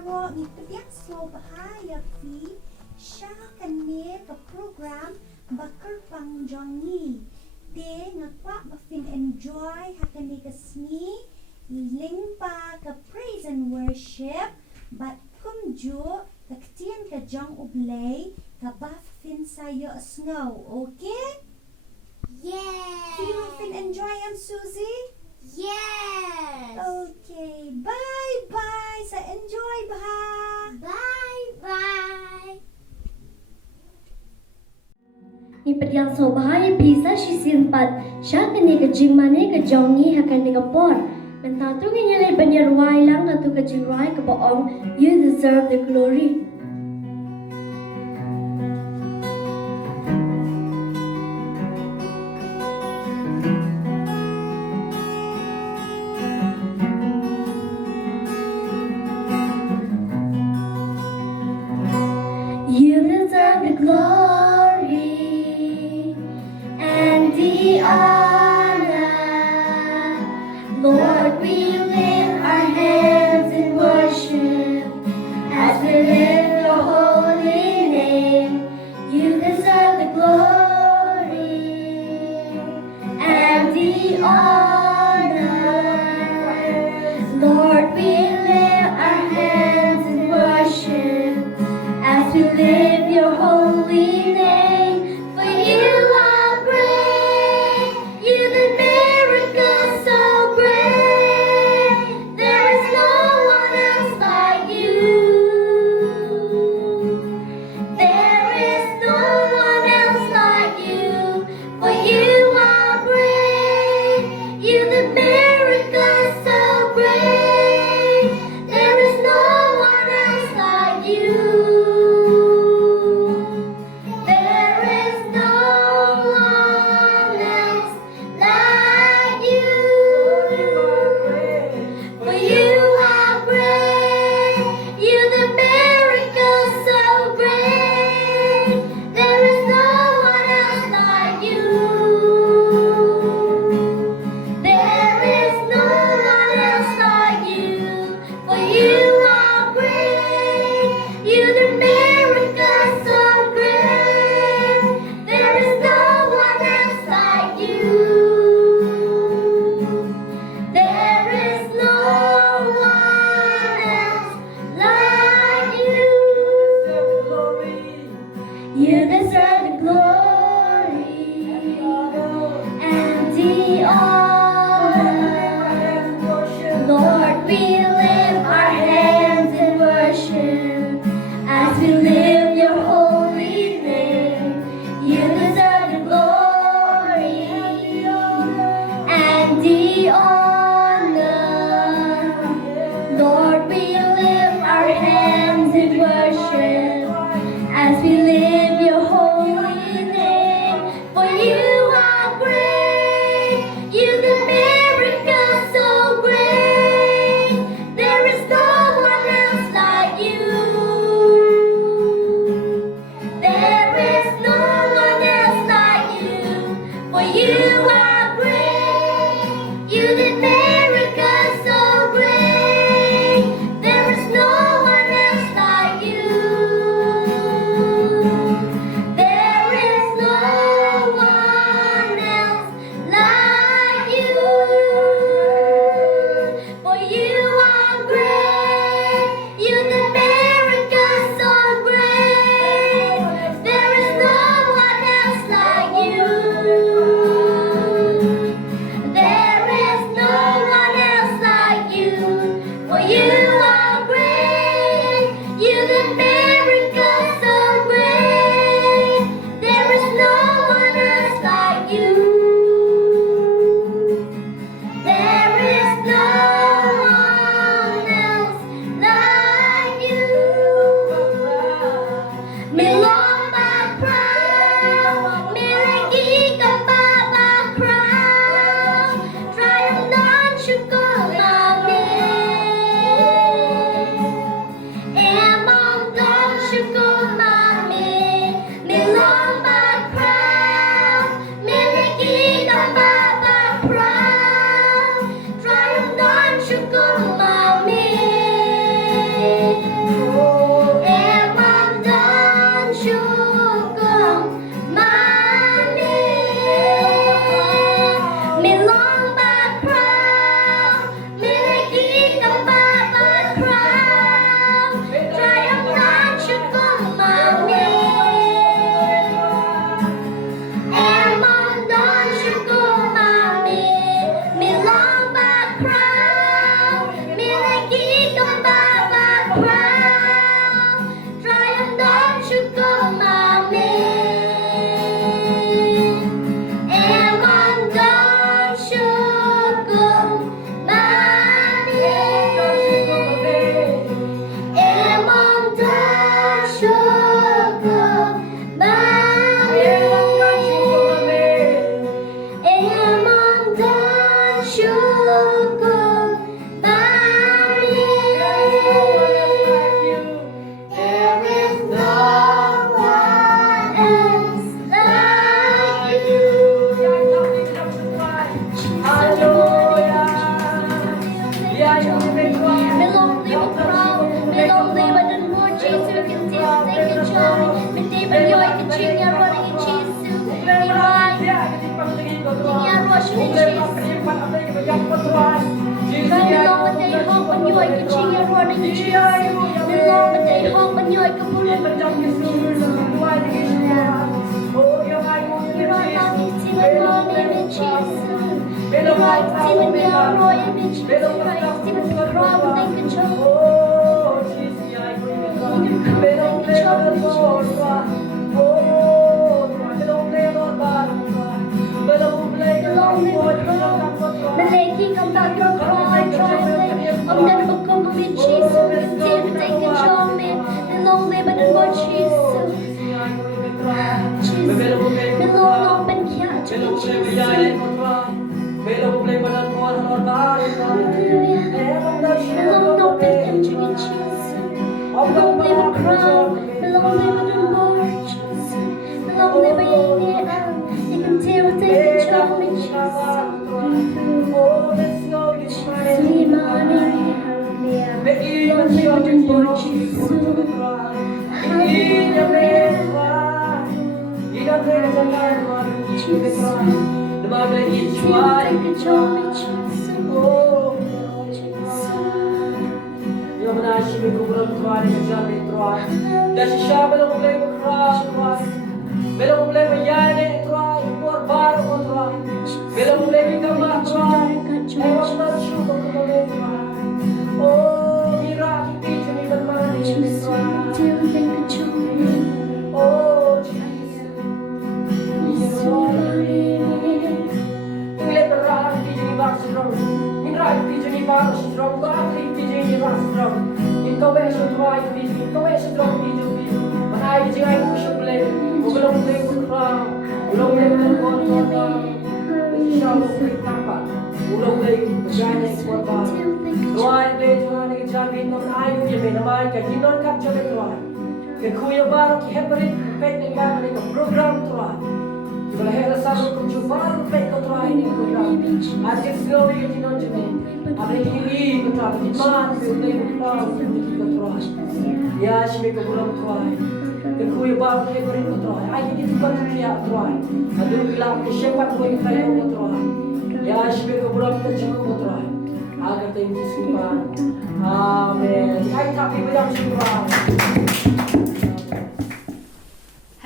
paro ni pediak slow bahaya fi sya kane ke program bakar pangjongi te ngakwa bafin enjoy hakane ke sni lingpa ke praise and worship but kumju kaktian ke jong ublay ke bafin sayo snow okay Yes. do you fin enjoy am Susie Yes. okay bye bye sa enjoy bah Bye bye. Ipatiang so bahaya pisa si simpat siya kani ka jingmane ka jongi hakani ka por mentatu kanya lay banyarway lang na tu ka jingway ka baong you deserve the glory. You deserve the glory and the honor. Lord, we lift our hands in worship as we lift your holy name. You deserve the glory and the honor. Lord, we lift our hands in worship as we live your holy name. For you are great, you did miracles so great. There is no one else like you. There is no one else like you. For you are great, you did miracles so great. There is no one else like you. There is no one else like you. For you are great, you the miracles so great. There is no one else like you. There is no one else like you. For you are great, you the miracles so great. There is no one else like you. There is no one else like you. You deserve the glory and the honor. Lord, we lift our hands in worship as we live your holy name. You deserve the glory and the honor. Lord, we lift our hands in worship as we live your holy name. For you are great, you the miracles so great. There is no one else like you. There is no one else like you. For you are great, you the miracles so great. There is no one else like you. There is no one else like you. For you are great, you the miracles so great. There is no one else like you.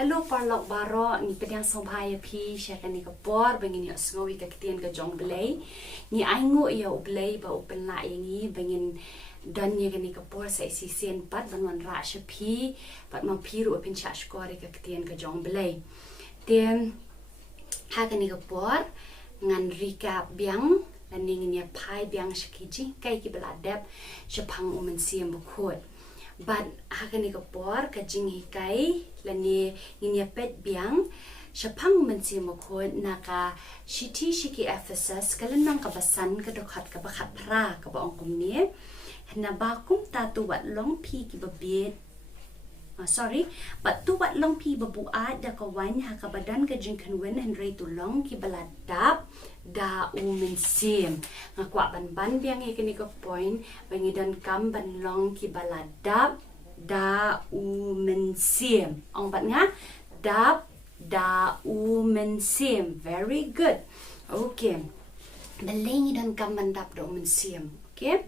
Hello parlok baro ni pedang sombhaya pi syaka ni kapor bengin ya sngowi ka ketian ka jong belai ni aingu ya ublai ba open la yangi bengin dan ya ni kapor sa isi sen pat banwan ra pi pat ma piru open cha skore ka ketian ka jong belai tem ha ka ni kapor ngan rika biang laning ni pai biang shakiji kai ki beladap shapang umen siam bukhot but hakani kapor ka jingi kai lani nginya pet biang shapang mensi mokon naka shiti shiki Ephesus kalenang kabasan kadokhat kabakhat pra ka baong kumni hna bakum tatu wat long pi ki babit but tu wat long pi babuat da kawan ha kabadan ka jingkan wen henry tu long ki baladap da umensim ngakwa ban biang ikani ka point bangidan kam ban long ki baladap da umensim ong bat nga dap da umensim very good okay balengi dan kam bandap da umensim okay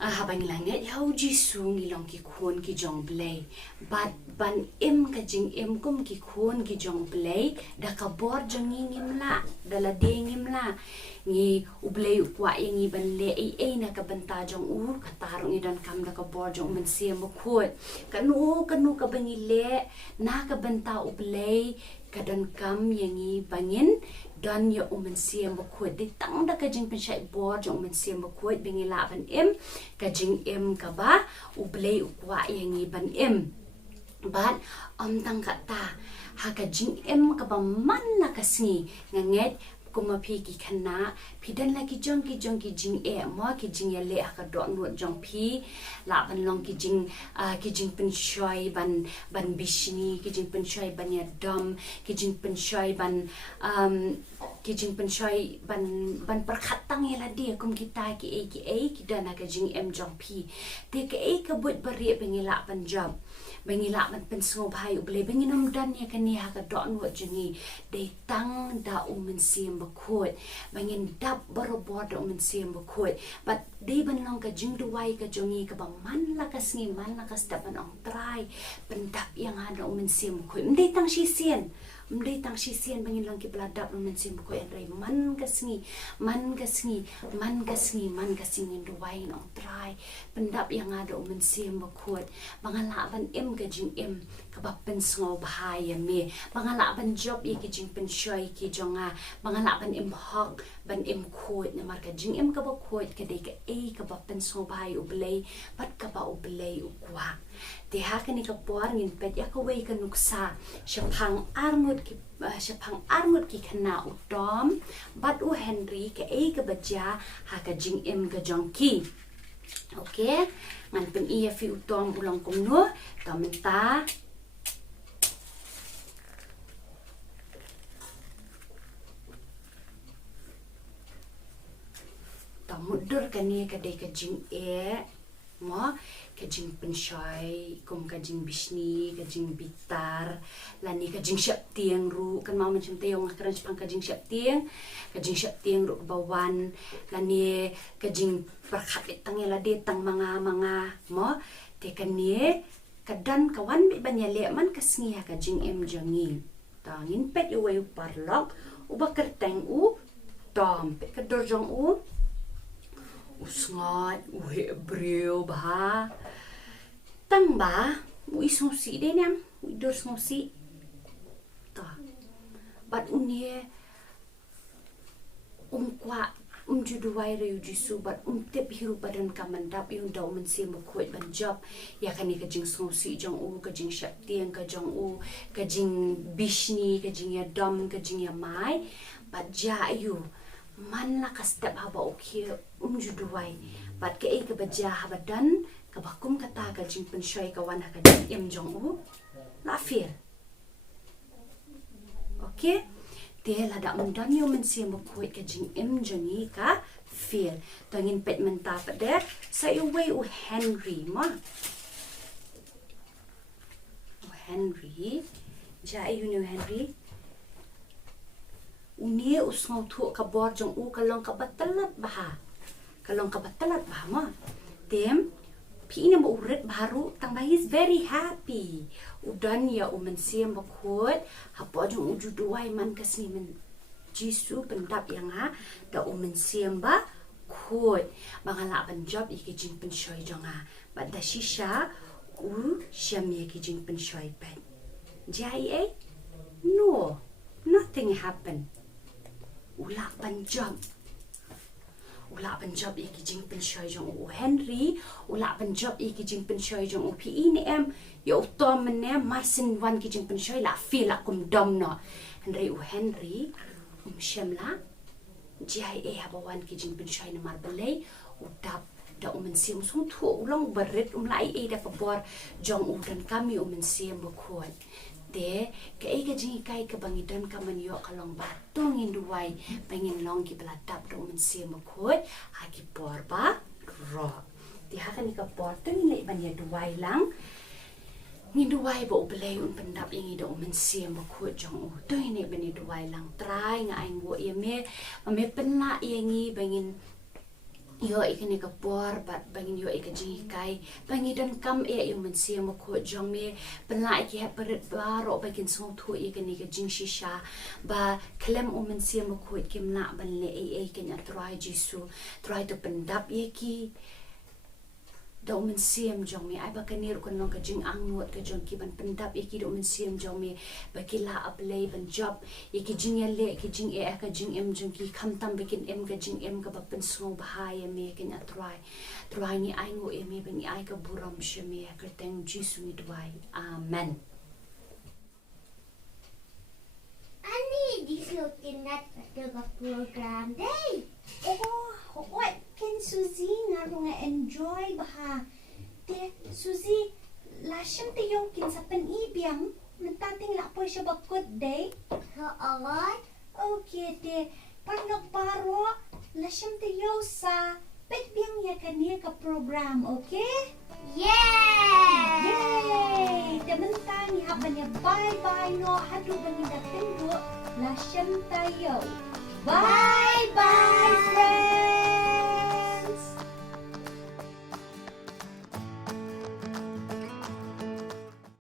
habang langit yau jisu ngilong ki khon ki jong play but ban im ka jing im kum ki khon ki jong play da ka bor jong ngim la da la de ngim la ngi ublay ukwa yangi ban le ai na ka banta jong u ka tarong idan kam da ka bor jong men siam khot kanu ka bangi le na ka banta ublay kadan kam yangi bangin dan ya umen siam khot di tang da ka jing pen shai bor jong men siam khot bengi la ban im ka jing im ka ba ublay ukwa yangi ban im but tang kata ha ka jing im ka ba man la ka singi nganget kuma pi ki khana pi dan la ki jong ki jing mo ki jing ya le ka do no jong pi la ban long ki jing pen shoi ban bishni ki jing pen shoi ban ya dom ki jing pen shoi ban kijing pensyai ban perkhatang ya lah dia kum kita ki kita nak kijing jong pi te ke kabut bari bengilak Punjab bengilak man pensngo bhai uble benginom dan ya kan ya ka dok nu jengi de tang da sim bakut bengin dap barobor da sim bakut but de ban long ka jing duai ka jongi ka man la ka sngi man la ka step an ong try pendap yang ada sim bakut de tang shi sien Mdai tang si sian bangin lang ki beladap naman sim buku yang rai man kasngi duwain ong try pendap yang ada sim bakut bangalaban gajing kabapen sngo bahaya me bangalaban job ye kijing penshoy ki jonga bangalaban hok ban kut na marka jing kabakut kadai ka kabapen sngo bahaya ublay pat kaba ublay ukwa Tiha kani ka puar ngin pet ya ka wei ka nuksa syapang arngut ki kana utom bat u Henry ka ka baja ha ka jing ka jongki okay ngan pen iya fi utom ulang kumno ta menta ta mudur kani ka dei ka jing mo kajing penshoy kum kajing bisni kajing bitar lani kajing syap tiang ru kan mau macam tayong akaran sepang kajing syap tiang ru bawan lani kajing perkhat tang la de tang manga mo te kanie kadan kawan bi banyale man kasngi ha kajing jangi tangin pet u wei parlok u bakar tang u tom pet kador jong u usngat hebreu bah tang ba u isongsi de nyam u dor songsi ta bat unie kwa juduai re jisu bat tep hiru badan kamandap yung daw man sim bakut ban job ya kani kajing songsi jong u kajing syap tiang ka jong u kajing bishni kajing ya dom kajing ya mai bat ja yu man la ka step haba okay juduai bat ke ka baja habadan ka bakum kata ka jing penshoy ka wan ka jing jong u la feel okay te la da mundan yo men sim bakut ka jing jongi ka feel tangin pet menta pader sa iwe u Henry ma u Henry ja you know Henry unie usngau thu ka bor jong u kalong ka batalat bah ma tem pi na uret baru tang ba is very happy udan ya men siam bakut hapo jong uju duai man kasni men jisu pendap yang ha da men siam ba khut bangala ban job ikijing penshoy jonga ba da shisha u syam ye kijing penshoy pen jai no nothing happened Ula Punjab iki jing penshoy jong u Henry ula Punjab iki jing penshoy jong u pi ni yo tom ne masin wan ki jing penshoy la fi la kum dom no Henry shamla jai habawan ki jing penshoy na marbelay udap da sim sung thu ulong berit lai da kabor jong u dan kami sim bakut te ka jing kai ka bangidan ka man yo kalong batung induai pengin long ki beladap do sim bakut ha ki porba ro ti ha kan ka por teng ni ban ya duai lang ni duai bo belai un pendap ingi do sim bakut jong u to ni ban ni duai lang try nga ai ngo ye me penla yengi bangin yo ikani ka por bat bangin yo ikaji kai bangidan kam yung sim bakut jong me penla ki ha perit baro bagin song thu ikani ka jing shisha ba klem sim bakut kim na ban le kan try jisu try to pendap ye ki da sim jong me ai ba kanir kon long ka jing angot ka jong ki ban pendap ye ki do sim jong me ba ki la apply ban job ye ki jing le ki jing ka jing jong ki kham tam bikin ka jing ka ba pen song bahaya me kan try ni ai ngo ye me ban ai ka buram shme ka teng jisu ni dwai amen Ani disutin at the program day. Oh, what can Suzy nga nga enjoy baha? Te Suzy, lasyam te yung kinsa panibiyang nagtating la po siya bakut day. Hoon. Okay, te. Parno paro, lasyam tayo sa petbiang ya kanya ka program, okay? Yeah! Yay! Teman-teman, haban ya bye-bye no, hadu bangin da pindu, lasyam tayo.